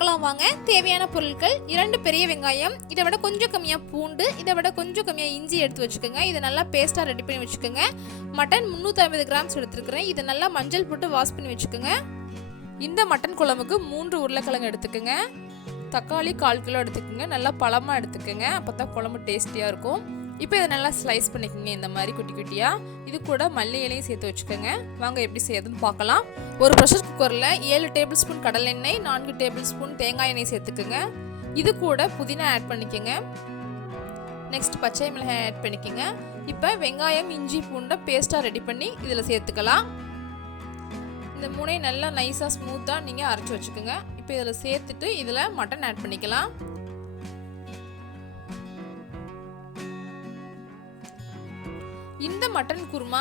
பார்க்கலாம் வாங்க. தேவையான பொருட்கள் 2 பெரிய வெங்காயம், இதை விட கொஞ்சம் கம்மியாக பூண்டு, இதை விட கொஞ்சம் கம்மியாக இஞ்சி எடுத்து வச்சுக்கோங்க. இதை நல்லா பேஸ்ட்டாக ரெடி பண்ணி வச்சுக்கோங்க. மட்டன் 350 கிராம்ஸ் எடுத்துருக்கிறேன். இதை நல்லா மஞ்சள் போட்டு வாஷ் பண்ணி வச்சுக்கோங்க. இந்த மட்டன் குழம்புக்கு 3 உருளைக்கிழங்கு எடுத்துக்கோங்க. தக்காளி 1/4 கிலோ எடுத்துக்கோங்க. நல்லா பழமாக எடுத்துக்கோங்க, அப்போ தான் குழம்பு டேஸ்டியாக இருக்கும். இப்போ இதை நல்லா ஸ்லைஸ் பண்ணிக்கோங்க இந்த மாதிரி குட்டி குட்டியாக. இது கூட மல்லி இலையும் சேர்த்து வச்சுக்கோங்க. வாங்க எப்படி செய்யறதுன்னு பார்க்கலாம். ஒரு ப்ரெஷர் குக்கரில் 7 டேபிள் ஸ்பூன் கடலெண்ணெய், 4 டேபிள் ஸ்பூன் தேங்காய் எண்ணெய் சேர்த்துக்குங்க. இது கூட புதினா ஆட் பண்ணிக்கோங்க. நெக்ஸ்ட் பச்சை மிளகாய் ஆட் பண்ணிக்கோங்க. இப்போ வெங்காயம் இஞ்சி பூண்டை பேஸ்ட்டாக ரெடி பண்ணி இதில் சேர்த்துக்கலாம். இந்த மூணையும் நல்லா நைஸாக ஸ்மூத்தாக நீங்கள் அரைச்சி வச்சுக்கோங்க. இப்போ இதில் சேர்த்துட்டு இதில் மட்டன் ஆட் பண்ணிக்கலாம். இந்த mutton kurma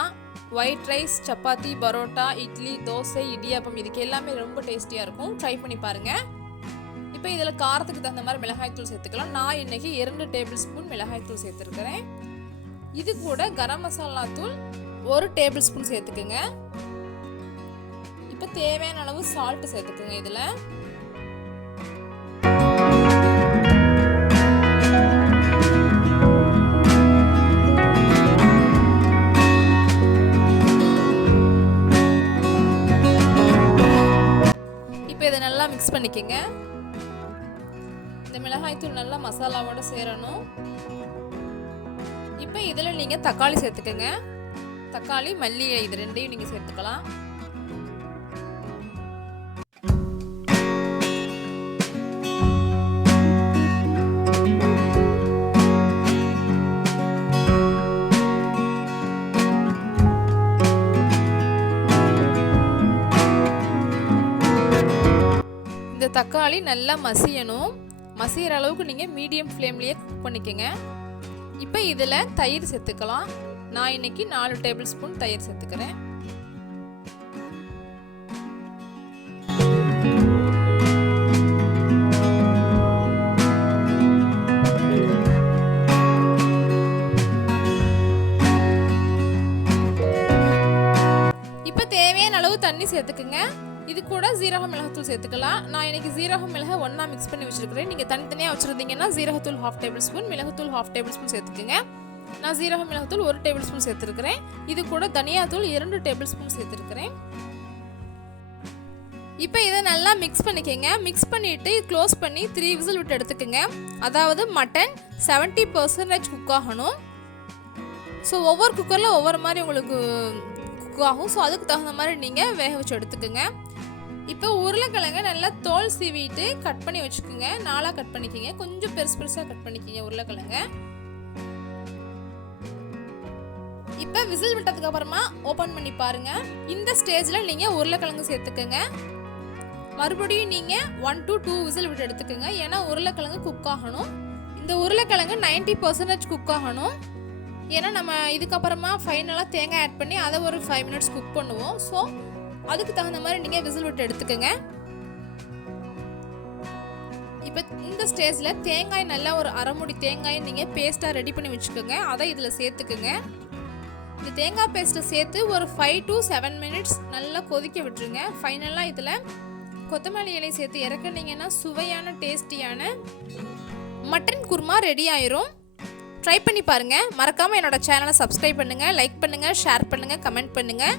white rice, chapati, parotta, idli, dosa, idiyappam இதுக்கு எல்லாமே ரொம்ப டேஸ்டியாக இருக்கும். ட்ரை பண்ணி பாருங்கள். இப்போ இதில் காரத்துக்கு தகுந்த மாதிரி மிளகாய்த்தூள் சேர்த்துக்கலாம். நான் இன்றைக்கி 2 டேபிள் ஸ்பூன் மிளகாய்த்தூள் சேர்த்துருக்கிறேன். இது கூட கரம் மசாலா தூள் 1 டேபிள் ஸ்பூன் சேர்த்துக்குங்க. இப்போ தேவையான அளவு சால்ட்டு சேர்த்துக்குங்க. இதில் இதை நல்லா மிக்ஸ் பண்ணிக்கோங்க. இந்த மிளகாய்த்தூள் நல்லா மசாலாவோட சேரணும். இப்போ இதில் நீங்கள் தக்காளி சேர்த்துக்கோங்க. தக்காளி, மல்லி இலை இது ரெண்டையும் நீங்கள் சேர்த்துக்கலாம். இந்த தக்காளி நல்லா மசியணும். மசிகிற அளவுக்கு நீங்கள் மீடியம் ஃப்ளேம்லேயே குக் பண்ணிக்கோங்க. இப்போ இதில் தயிர் சேர்த்துக்கலாம். நான் இன்னைக்கு 4 டேபிள் ஸ்பூன் தயிர் சேர்த்துக்கிறேன். இப்போ தேவையான அளவு தண்ணி சேர்த்துக்குங்க. இது கூட ஜீரக மிளகாத்தூள் சேர்த்துக்கலாம். நான் இன்னைக்கு ஜீரக மிளகா ஒன்றா மிக்ஸ் பண்ணி வச்சுருக்கிறேன். நீங்கள் தனித்தனியாக வச்சுருந்தீங்கன்னா ஜீரகத்தூள் 1/2 டேபிள் ஸ்பூன், மிளகுத்தூள் 1/2 டேபிள் ஸ்பூன் சேர்த்துக்குங்க. நான் ஜீரக மிளகாத்தூள் 1 டேபிள் ஸ்பூன் சேர்த்துருக்கிறேன். இது கூட தனியாத்தூள் 2 டேபிள் ஸ்பூன் சேர்த்துருக்கிறேன். இப்போ இதை நல்லா மிக்ஸ் பண்ணிக்கோங்க. மிக்ஸ் பண்ணிவிட்டு க்ளோஸ் பண்ணி 3 விசில் விட்டு எடுத்துக்கோங்க. அதாவது மட்டன் 70% குக் ஆகணும். ஸோ ஒவ்வொரு குக்கரில் ஒவ்வொரு மாதிரி உங்களுக்கு குக் ஆகும். ஸோ அதுக்கு தகுந்த மாதிரி நீங்கள் வேக வச்சு எடுத்துக்கோங்க. இப்போ உருளைக்கிழங்க நல்லா தோல் சீவிட்டு கட் பண்ணி வச்சுக்கோங்க. 4ஆக கட் பண்ணிக்கோங்க. கொஞ்சம் பெருசாக கட் பண்ணிக்கோங்க உருளைக்கிழங்க. இப்போ விசில் விட்டதுக்கு அப்புறமா ஓப்பன் பண்ணி பாருங்க. இந்த ஸ்டேஜில் நீங்கள் உருளைக்கிழங்கு சேர்த்துக்கோங்க. மறுபடியும் நீங்கள் 1 to 2 விசில் விட்டு எடுத்துக்கோங்க. ஏன்னா உருளைக்கிழங்கு குக் ஆகணும். இந்த உருளைக்கிழங்கு 90% குக் ஆகணும். ஏன்னா நம்ம இதுக்கப்புறமா ஃபைனலாக தேங்காய் ஆட் பண்ணி அதை ஒரு 5 மினிட்ஸ் குக் பண்ணுவோம். ஸோ அதுக்கு தகுந்த மாதிரி நீங்கள் விசில் விட்டு எடுத்துக்கோங்க. இப்போ இந்த ஸ்டேஜில் தேங்காய் நல்லா ஒரு அரை மூடி தேங்காயை நீங்கள் பேஸ்ட்டாக ரெடி பண்ணி வச்சுக்கோங்க. அதை இதில் சேர்த்துக்குங்க. இந்த தேங்காய் பேஸ்ட்டை சேர்த்து ஒரு 5 to 7 மினிட்ஸ் நல்லா கொதிக்க விட்டுருங்க. ஃபைனலாக இதில் கொத்தமல்லி இலை சேர்த்து இறக்குனீங்கன்னா சுவையான டேஸ்டியான மட்டன் குருமா ரெடி ஆயிரும். ட்ரை பண்ணி பாருங்கள். மறக்காமல் என்னோட சேனலை சப்ஸ்கிரைப் பண்ணுங்கள், லைக் பண்ணுங்கள், ஷேர் பண்ணுங்கள், கமெண்ட் பண்ணுங்கள்.